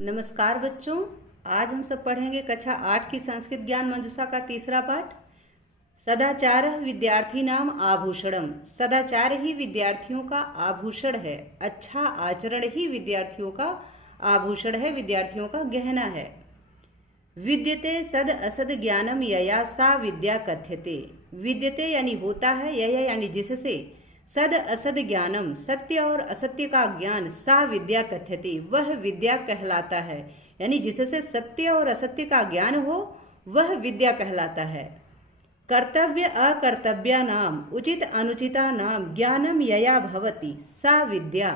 नमस्कार बच्चों। आज हम सब पढ़ेंगे कक्षा 8 की संस्कृत ज्ञान मंजूषा का तीसरा पाठ। सदाचार विद्यार्थी नाम आभूषणम। सदाचार ही विद्यार्थियों का आभूषण है। अच्छा आचरण ही विद्यार्थियों का आभूषण है, विद्यार्थियों का गहना है। विद्यते सद असद ज्ञानम यया सा विद्या कथ्यते। विद्यते यानी होता है, यया यानी जिससे, सद असद ज्ञानम सत्य और असत्य का ज्ञान, सा विद्या कथ्यते वह विद्या कहलाता है। यानी जिससे सत्य और असत्य का ज्ञान हो वह विद्या कहलाता है। कर्तव्य अकर्तव्या नाम उचित अनुचिता नाम ज्ञानम यया भवति सा विद्या।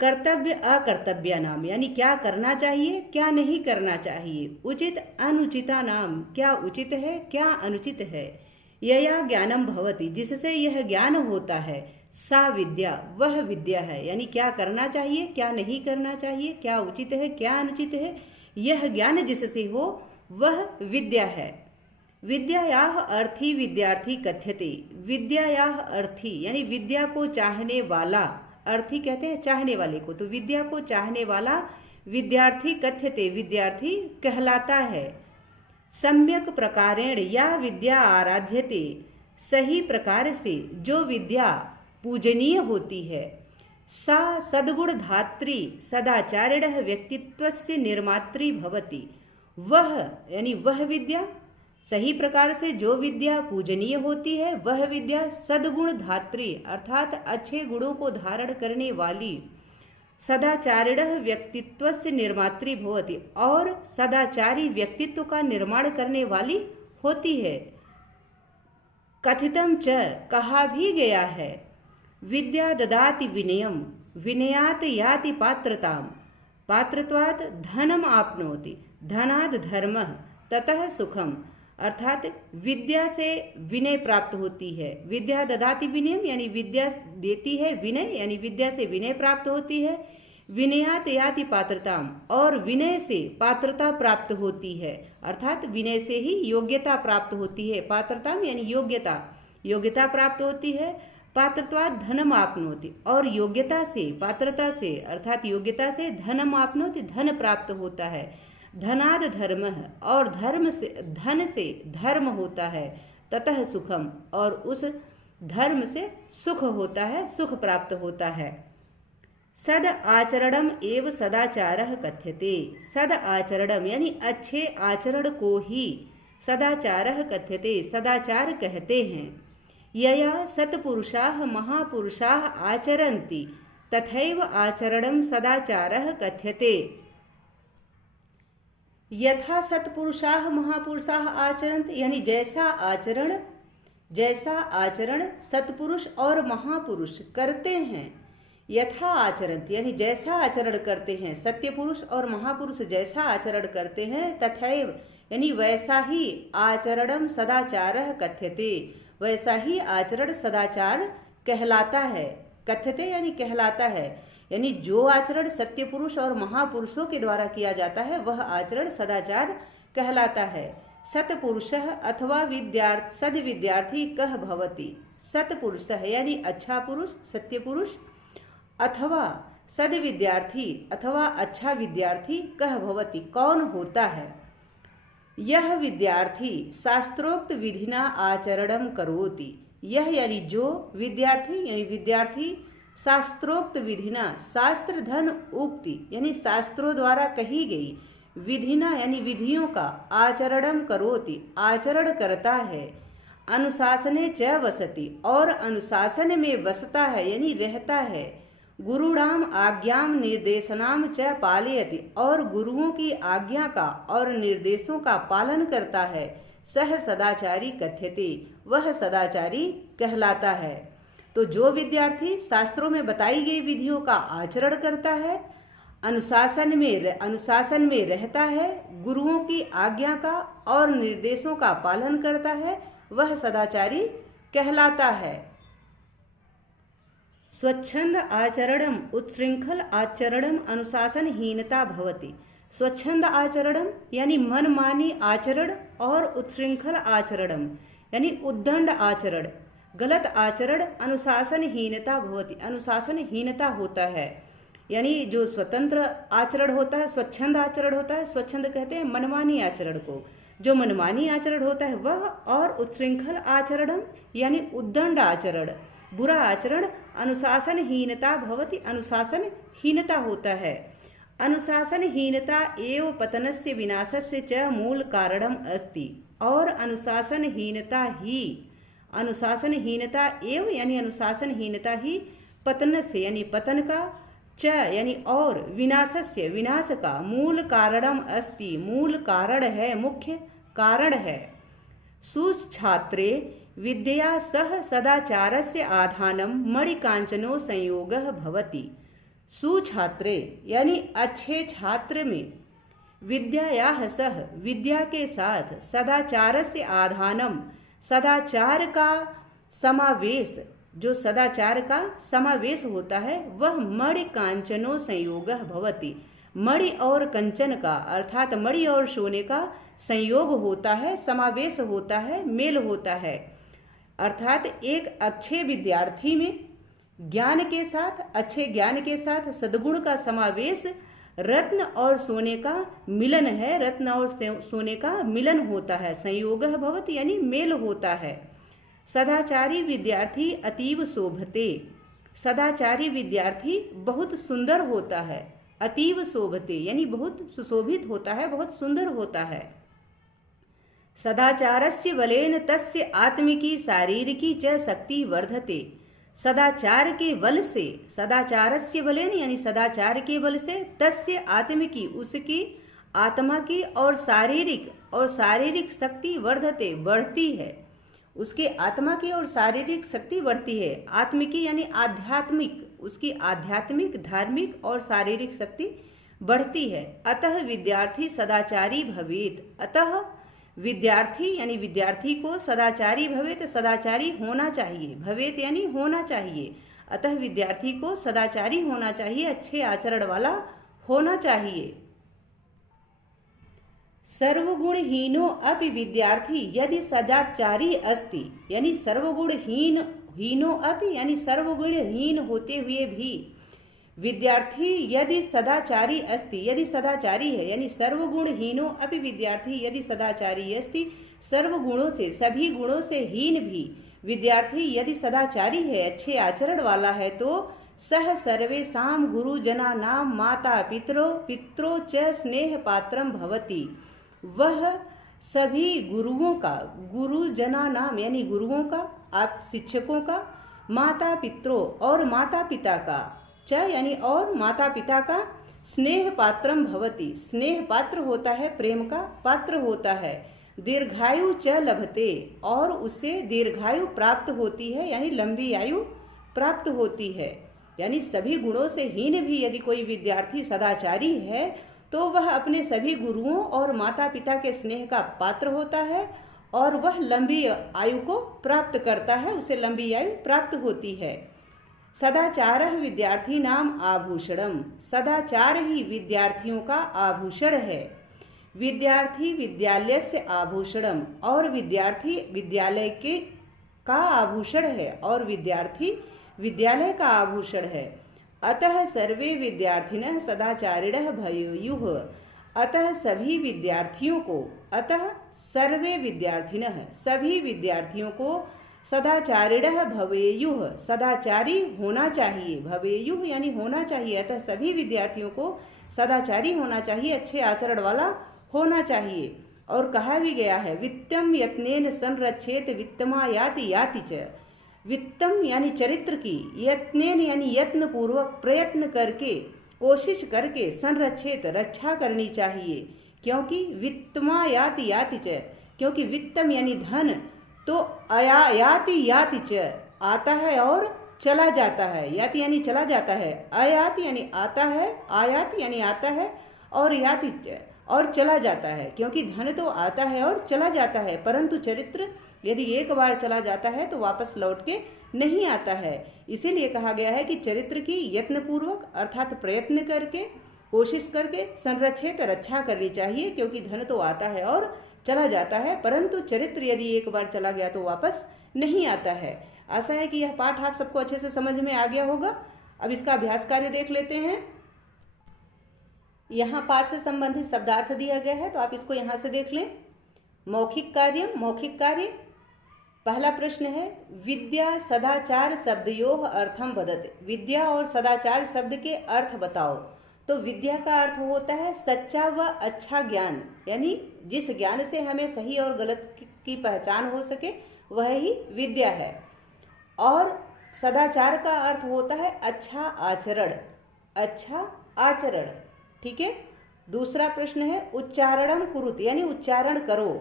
कर्तव्य अकर्तव्य नाम यानी क्या करना चाहिए क्या नहीं करना चाहिए, उचित अनुचिता नाम क्या उचित है क्या अनुचित है, यया ज्ञानम भवति जिससे यह ज्ञान होता है, सा विद्या वह विद्या है। यानी क्या करना चाहिए क्या नहीं करना चाहिए, क्या उचित है क्या अनुचित है, यह ज्ञान जिससे हो वह विद्या है। विद्यायाः अर्थी विद्यार्थी कथ्यते। विद्यायाः अर्थी यानी विद्या को चाहने वाला, अर्थी कहते हैं चाहने वाले को, तो विद्या को चाहने वाला विद्यार्थी कथ्यते विद्यार्थी कहलाता है। सम्यक प्रकारेण या विद्या आराध्यते, सही प्रकार से जो विद्या पूजनीय होती है, सा सद्गुण धात्री सदाचारिणः व्यक्तित्वस्य निर्मात्री भवति। वह यानी वह विद्या, सही प्रकार से जो विद्या पूजनीय होती है वह विद्या सद्गुण धात्री अर्थात अच्छे गुणों को धारण करने वाली, सदाचारिणः व्यक्तित्वस्य निर्मात्री भवति और सदाचारी व्यक्तित्व का निर्माण करने वाली होती है। कथितम च कहा भी गया है, विद्या ददाति विनयम विनयात याति पात्रताम पात्रत्वात् धनम आपनोति धनाद धर्मः ततः सुखम। अर्थात विद्या से विनय प्राप्त होती है। विद्या ददाति विनयम यानी विद्या देती है विनय, यानी विद्या से विनय प्राप्त होती है। विनयात याति पात्रताम और विनय से पात्रता प्राप्त होती है, अर्थात विनय से ही योग्यता प्राप्त होती है। पात्रताम यानी योग्यता, योग्यता प्राप्त होती है। पात्रत्वात् धनम आपनोति और योग्यता से पात्रता से अर्थात योग्यता से धनम आपनोति धन प्राप्त होता है। धनाद धर्म और धर्म से धन से धर्म होता है। ततः सुखम और उस धर्म से सुख होता है, सुख प्राप्त होता है। सद आचरणम एव सदाचारः कथ्यते। सद आचरणम यानी अच्छे आचरण को ही सदाचारः कथ्यते सदाचार कहते हैं। यया सत्पुरुषाः महापुरुषाः आचरन्ति तथैव आचरणम सदाचारः कथ्यते। यथा सत्पुरुषाः महापुरुषाः आचरन्ति यानी जैसा आचरण सत्पुरुष और महापुरुष करते हैं। यथा आचरन्ति यानी जैसा आचरण करते हैं, सत्य पुरुष और महापुरुष जैसा आचरण करते हैं, तथैव यानी वैसा ही आचरणम सदाचारः कथ्यते वैसा ही आचरण सदाचार कहलाता है। कथ्यते यानी कहलाता है, यानी जो आचरण सत्य पुरुष और महापुरुषों के द्वारा किया जाता है वह आचरण सदाचार कहलाता है। सत्पुरुषः अथवा सद विद्यार्थी कह भवति। सत्पुरुषः यानी अच्छा पुरुष सत्य पुरुष, अथवा सद विद्यार्थी अथवा अच्छा विद्यार्थी कह भवति कौन होता है। यह विद्यार्थी शास्त्रोक्त विधिना आचरणम करोति। यह यानी जो विद्यार्थी यानी विद्यार्थी शास्त्रोक्त विधिना शास्त्र धन उक्ति यानी शास्त्रों द्वारा कही गई, विधिना यानी विधियों का, आचरणम करोति आचरण करता है, अनुशासने च वसति और अनुशासन में वसता है यानी रहता है, गुरुणाम आज्ञाम निर्देशनाम च पालयति और गुरुओं की आज्ञा का और निर्देशों का पालन करता है, सह सदाचारी कथ्यते वह सदाचारी कहलाता है। तो जो विद्यार्थी शास्त्रों में बताई गई विधियों का आचरण करता है, अनुशासन में रहता है, गुरुओं की आज्ञा का और निर्देशों का पालन करता है, वह सदाचारी कहलाता है। स्वच्छंद आचरणम उत्शृंखल आचरणम अनुशासनहीनता भवति। स्वच्छंद आचरणम यानी मनमानी आचरण और उत्शृंखल आचरणम यानी उद्दंड आचरण, गलत आचरण अनुशासनहीनता भवति अनुशासनहीनता होता है। यानी जो स्वतंत्र आचरण होता है, स्वच्छंद आचरण होता है, स्वच्छंद कहते हैं मनमानी आचरण को, जो मनमानी आचरण होता है वह, और उच्छृंखल आचरणम यानी उद्दंड आचरण, बुरा आचरण अनुशासनहीनता भवति, अनुशासनहीनता होता है। अनुशासनहीनता एव पतनस्य विनाशस्य च मूल कारणम अस्ति, और अनुशासनहीनता एव यानी अनुशासनहीनता ही पतनस्य यानी पतन का, च यानी और, विनाशस्य विनाश का, मूल कारणम अस्ति मूल कारण है, मुख्य कारण है। सुछात्रे विद्या सह सदाचारस्य आधानम मणिकांचनो संयोगः भवति। सुछात्रे यानी अच्छे छात्र में, विद्यायाः सह विद्या के साथ, सदाचारस्य आधानम सदाचार का समावेश, जो सदाचार का समावेश होता है वह मणि कांचनो संयोगः भवति, मणि और कंचन का अर्थात मणि और सोने का संयोग होता है, समावेश होता है, मेल होता है। अर्थात एक अच्छे विद्यार्थी में ज्ञान के साथ, अच्छे ज्ञान के साथ सद्गुण का समावेश, रत्न और सोने का मिलन है, रत्न और सोने का मिलन होता है, संयोगः भवति यानी मेल होता है। सदाचारी विद्यार्थी अतीव शोभते, सदाचारी विद्यार्थी बहुत सुंदर होता है, अतीव शोभते यानी बहुत सुशोभित होता है, बहुत सुंदर होता है। सदाचारस्य बलेन तस्य आत्मिकी शारीरिकी च शक्ति वर्धते, सदाचार के बल से, सदाचारस्य बलेन यानी सदाचार के बल से, तस्य आत्मिकी उसकी आत्मा की, और शारीरिक शक्ति वर्धते बढ़ती है, उसके आत्मा की और शारीरिक शक्ति बढ़ती है। आत्मिकी यानी आध्यात्मिक, उसकी आध्यात्मिक, धार्मिक और शारीरिक शक्ति बढ़ती है। अतः विद्यार्थी सदाचारी भवेत, अतः विद्यार्थी यानी विद्यार्थी को सदाचारी भवेत, सदाचारी होना चाहिए, भवेत यानी होना चाहिए। अतः विद्यार्थी को सदाचारी होना चाहिए, अच्छे आचरण वाला होना चाहिए। सर्वगुणहीनो अपि विद्यार्थी यदि सदाचारी अस्ति, यानी सर्वगुणहीनो अपि यानी सर्वगुणहीन होते हुए भी विद्यार्थी यदि सदाचारी अस्ति, यदि सदाचारी है, यानी सर्वगुणहीनो अपि विद्यार्थी यदि सदाचारी अस्ति, सर्वगुणों से, सभी गुणों से हीन भी विद्यार्थी यदि सदाचारी है, अच्छे आचरण वाला है, तो सह सर्वेषां गुरुजनानां माता पित्रो च स्नेह पात्रम भवति, वह सभी गुरुओं का, गुरुजनानां यानी गुरुओं का, आप शिक्षकों का, माता पित्रों और माता पिता का, च यानी और माता पिता का, स्नेह पात्रम भवति स्नेह पात्र होता है, प्रेम का पात्र होता है। दीर्घायु च लभते और उसे दीर्घायु प्राप्त होती है, यानी लंबी आयु प्राप्त होती है। यानी सभी गुणों से हीन भी यदि कोई विद्यार्थी सदाचारी है तो वह अपने सभी गुरुओं और माता पिता के स्नेह का पात्र होता है और वह लंबी आयु को प्राप्त करता है, उसे लंबी आयु प्राप्त होती है। सदाचारः विद्यार्थीनाम आभूषणम, सदाचार ही विद्यार्थियों का आभूषण है। विद्यार्थी विद्यालय से आभूषणम, और विद्यार्थी विद्यालय के का आभूषण है और विद्यार्थी विद्यालय का आभूषण है। अतः सर्वे विद्यार्थिनः सदाचारिणः भवेयुः, अतः सभी विद्यार्थियों को, अतः सर्वे विद्यार्थिनः सभी विद्यार्थियों को सदाचारिणः भवेयुः सदाचारी होना चाहिए, भवेयुः यानी होना चाहिए। अतः सभी विद्यार्थियों को सदाचारी होना चाहिए, अच्छे आचरण वाला होना चाहिए। और कहा भी गया है, वित्तम यत्नेन संरक्षेत वित्तमा याति याति च, वित्तम यानी चरित्र की, यत्नेन यानी यत्न पूर्वक, प्रयत्न करके, कोशिश करके, संरक्षित रक्षा करनी चाहिए। क्योंकि वित्तमा याति याति च, क्योंकि वित्तम यानी धन तो याति याति च आता है और चला जाता है, याति यानी चला जाता है, अयाति यानी आता है, आयाति यानी आता है, और याति च और चला जाता है। क्योंकि धन तो आता है और चला जाता है, परंतु चरित्र यदि एक बार चला जाता है तो वापस लौट के नहीं आता है। इसीलिए कहा गया है कि चरित्र की यत्नपूर्वक अर्थात प्रयत्न करके, कोशिश करके संरक्षित रक्षा करनी चाहिए। क्योंकि धन तो आता है और चला जाता है, परंतु चरित्र यदि एक बार चला गया तो वापस नहीं आता है। आशा है कि यह पाठ आप सबको अच्छे से समझ में आ गया होगा। अब इसका अभ्यास कार्य देख लेते हैं। यहाँ पाठ से संबंधित शब्दार्थ दिया गया है, तो आप इसको यहाँ से देख लें। मौखिक कार्य, मौखिक कार्य। पहला प्रश्न है, विद्या सदाचार शब्दयोः अर्थम वदत। विद्या और सदाचार शब्द के अर्थ बताओ। तो विद्या का अर्थ होता है सच्चा व अच्छा ज्ञान, यानी जिस ज्ञान से हमें सही और गलत की पहचान हो सके वह ही विद्या है। और सदाचार का अर्थ होता है अच्छा आचरण, अच्छा आचरण। ठीक है। दूसरा प्रश्न है, उच्चारणम कुरुत, यानी उच्चारण करो।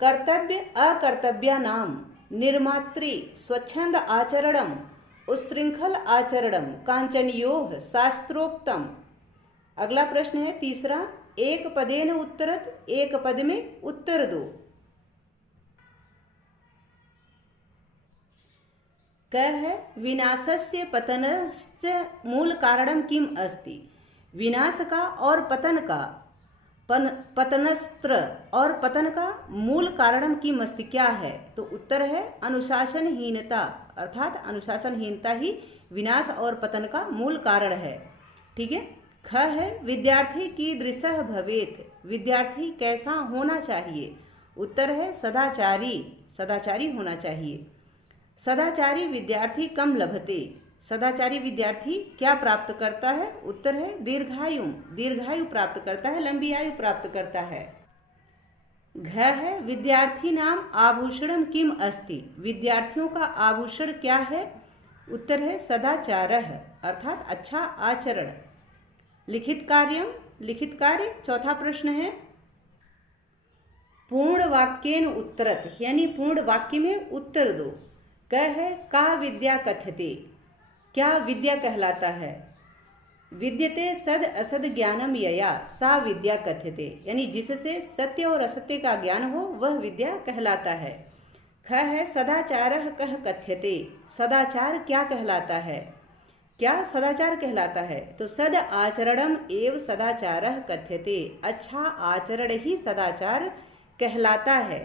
कर्तव्य अकर्तव्यानाम निर्मात्री स्वच्छंद आचरणम उच्छृंखल आचरणम कांचनयोः शास्त्रोक्तम। अगला प्रश्न है तीसरा, एक पदेन उत्तरत, एक पद में उत्तर दो। क है, विनाशस्य पतनस्य मूल कारणम किम अस्ति। विनाश का और पतन का, पतनस्त्र और पतन का मूल कारणम किम अस्ति, क्या है। तो उत्तर है अनुशासनहीनता, अर्थात अनुशासनहीनता ही विनाश और पतन का मूल कारण है। ठीक है। ख है, विद्यार्थी कीदृशः भवेत्। विद्यार्थी कैसा होना चाहिए। उत्तर है सदाचारी, सदाचारी होना चाहिए। सदाचारी विद्यार्थी कम लभते। सदाचारी विद्यार्थी क्या प्राप्त करता है। उत्तर है दीर्घायु, दीर्घायु प्राप्त करता है, लंबी आयु प्राप्त करता है। घ है, विद्यार्थी नाम आभूषणम किम अस्ति। विद्यार्थियों का आभूषण क्या है। उत्तर है सदाचारः, अर्थात अच्छा आचरण। लिखित कार्यम, लिखित कार्य। चौथा प्रश्न है, पूर्ण वाक्येन उत्तरत, यानी पूर्ण वाक्य में उत्तर दो। क है, का विद्या कथ्यते, क्या विद्या कहलाता है। विद्यते सद असद ज्ञानम यया सा विद्या कथ्यते, यानी जिससे सत्य और असत्य का ज्ञान हो वह विद्या कहलाता है। ख है, सदाचारः कः कथ्यते। सदाचार क्या कहलाता है, क्या सदाचार कहलाता है। तो सद आचरणम एव सदाचारः कथ्यते, अच्छा आचरण ही सदाचार कहलाता है।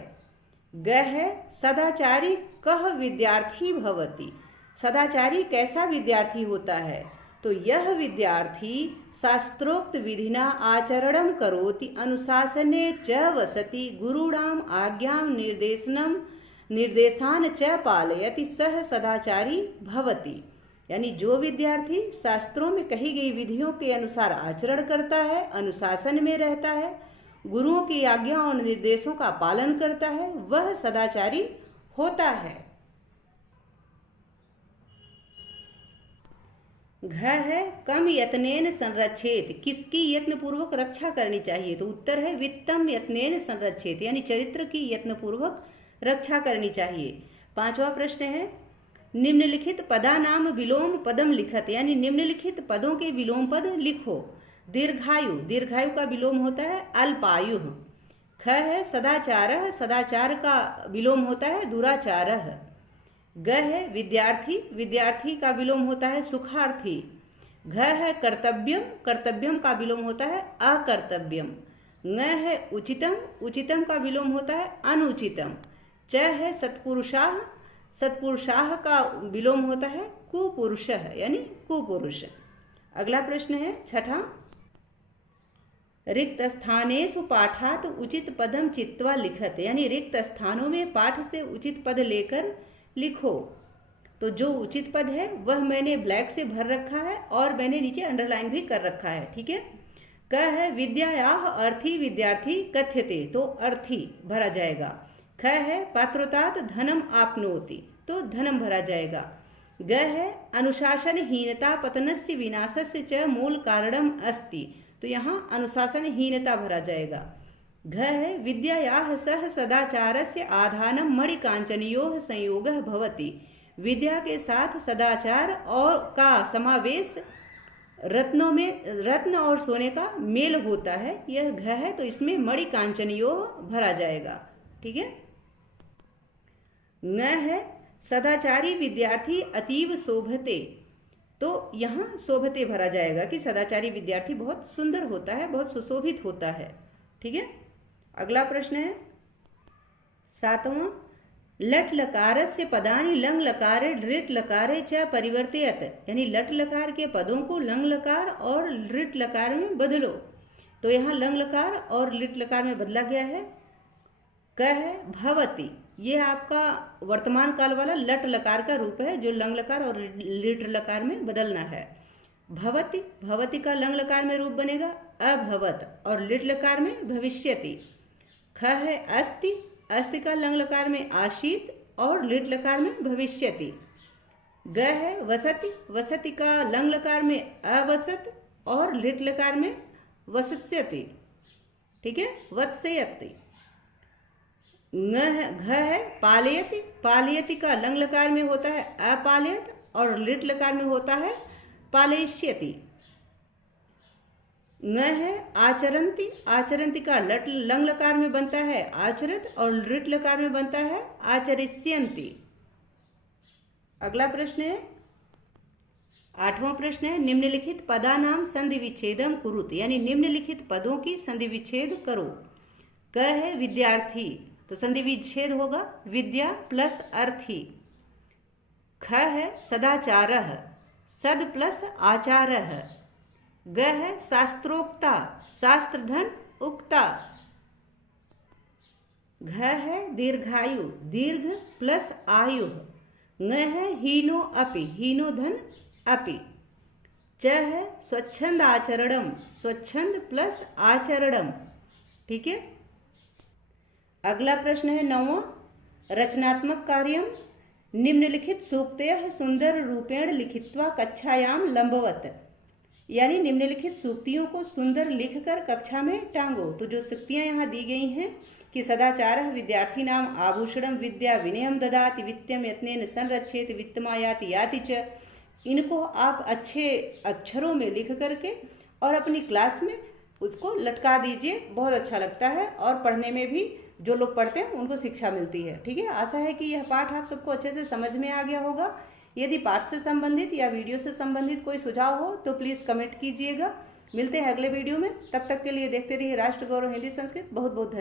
ग है, सदाचारी कः विद्यार्थी भवति। सदाचारी कैसा विद्यार्थी होता है। तो यह विद्यार्थी शास्त्रोक्त विधिना आचरणम करोति अनुशासने च वसति गुरूणाम आज्ञाम निर्देशान च पालयति सह सदाचारी भवति। यानी जो विद्यार्थी शास्त्रों में कही गई विधियों के अनुसार आचरण करता है, अनुशासन में रहता है, गुरुओं की आज्ञा और निर्देशों का पालन करता है, वह सदाचारी होता है। घ है, कम यत्नेन संरक्षेत। किसकी यत्नपूर्वक रक्षा करनी चाहिए। तो उत्तर है वित्तम यत्नेन संरक्षेत, यानी चरित्र की यत्नपूर्वक रक्षा करनी चाहिए। पांचवा प्रश्न है, निम्नलिखित पदानाम विलोम पदम लिखत, यानी निम्नलिखित पदों के विलोम पद लिखो। दीर्घायु, दीर्घायु का विलोम होता है अल्पायु। ख है, सदाचारः, सदाचार का विलोम होता है दुराचारः। ग है, विद्यार्थी, विद्यार्थी का विलोम होता है सुखार्थी। घ है, कर्तव्यम, कर्तव्यम का विलोम होता है अकर्तव्यम। ङ है, उचितम, उचितम का विलोम होता है अनुचितम। च है, सत्पुरुषाः, सत्पुरुषाः का विलोम होता है कुपुरुषः, यानी कुपुरुष। अगला प्रश्न है छठा, रिक्त स्थानेषु पाठात उचित पदम चित्वा लिखत, यानी रिक्त स्थानों में पाठ से उचित पद लेकर लिखो। तो जो उचित पद है वह मैंने ब्लैक से भर रखा है और मैंने नीचे अंडरलाइन भी कर रखा है। ठीक है। क है, विद्यायाः अर्थी विद्यार्थी कथ्यते, तो अर्थी भरा जाएगा। ख है, पात्रोतात धनम आपनोति, तो धनम भरा जाएगा। ग है, अनुशासनहीनता पतनस्य विनाशस्य च मूल कारणम अस्ति, तो यहाँ अनुशासनहीनता भरा जाएगा। घ है, विद्यायाः सह सदाचारस्य आधानम मणिकांचनयोः संयोगः भवति। विद्या के साथ सदाचार और का समावेश रत्नों में, रत्न और सोने का मेल होता है, यह घ है, तो इसमें मणिकांचनयोः भरा जाएगा। ठीक है। न है, सदाचारी विद्यार्थी अतीव शोभते, तो यहाँ शोभते भरा जाएगा कि सदाचारी विद्यार्थी बहुत सुंदर होता है, बहुत सुशोभित होता है। ठीक है। अगला प्रश्न है सातवां, लट लकारस्य पदानि लंग लकारे लृट लकारे च परिवर्तयत, यानी लट लकार के पदों को लंग लकार और लृट लकार में बदलो। तो यहाँ लंग लकार और लिट लकार में बदला गया है। क है भवति, ये आपका वर्तमान काल वाला लट लकार का रूप है जो लंग लकार और लिट लकार में बदलना है। भवति, भवति का लंग लकार में रूप बनेगा अभवत और लिट लकार में भविष्यति। ख है अस्ति, अस्ति का लंग लकार में आशीत और लिट लकार में भविष्यति। ग है वसति, वसति का लंग लकार में अवसत और लिट लकार में वसत्स्यति। ठीक है, वत्स्यति। घ है पालयति, पालयति का लंग लकार में होता है अपालयत और लिट लकार में होता है पालयिष्यति। न है आचरन्ति, आचरन्ति का लंग लकार में बनता है आचरत और लिट लकार में बनता है आचरिष्यन्ति। अगला प्रश्न है 8वां प्रश्न है निम्नलिखित पदानाम संधि विच्छेदम कुरुत, यानी निम्नलिखित पदों की संधि विच्छेद करो। क है विद्यार्थी, तो संधि विच्छेद होगा विद्या प्लस अर्थी। ख है सदाचारः, सद प्लस आचारः। ग है शास्त्रोक्ता, शास्त्र धन उक्ता। घ है दीर्घायु, दीर्घ प्लस आयु। ङ है हीनो अपि, हीनो धन अपि। च है स्वच्छंद आचरणम, स्वच्छंद प्लस आचरणम। ठीक है, अगला प्रश्न है 9वां रचनात्मक कार्यम निम्नलिखित सूक्तयः सुंदर रूपेण लिखित्वा कक्षायाम लंबवत, यानी निम्नलिखित सूक्तियों को सुंदर लिखकर कक्षा में टांगो। तो जो सूक्तियां यहाँ दी गई हैं कि सदाचारः विद्यार्थीनाम आभूषणम विद्या विनयम ददाति वित्तम यत्नेन संरक्षेत वित्तमायाति याति च, इनको आप अच्छे अक्षरों में लिख करके और अपनी क्लास में उसको लटका दीजिए, बहुत अच्छा लगता है और पढ़ने में भी जो लोग पढ़ते हैं उनको शिक्षा मिलती है। ठीक है, आशा है कि यह पाठ आप सबको अच्छे से समझ में आ गया होगा। यदि पाठ से संबंधित या वीडियो से संबंधित कोई सुझाव हो तो प्लीज़ कमेंट कीजिएगा। मिलते हैं अगले वीडियो में, तब तक के लिए देखते रहिए राष्ट्र गौरव हिंदी संस्कृत। बहुत बहुत धन्यवाद।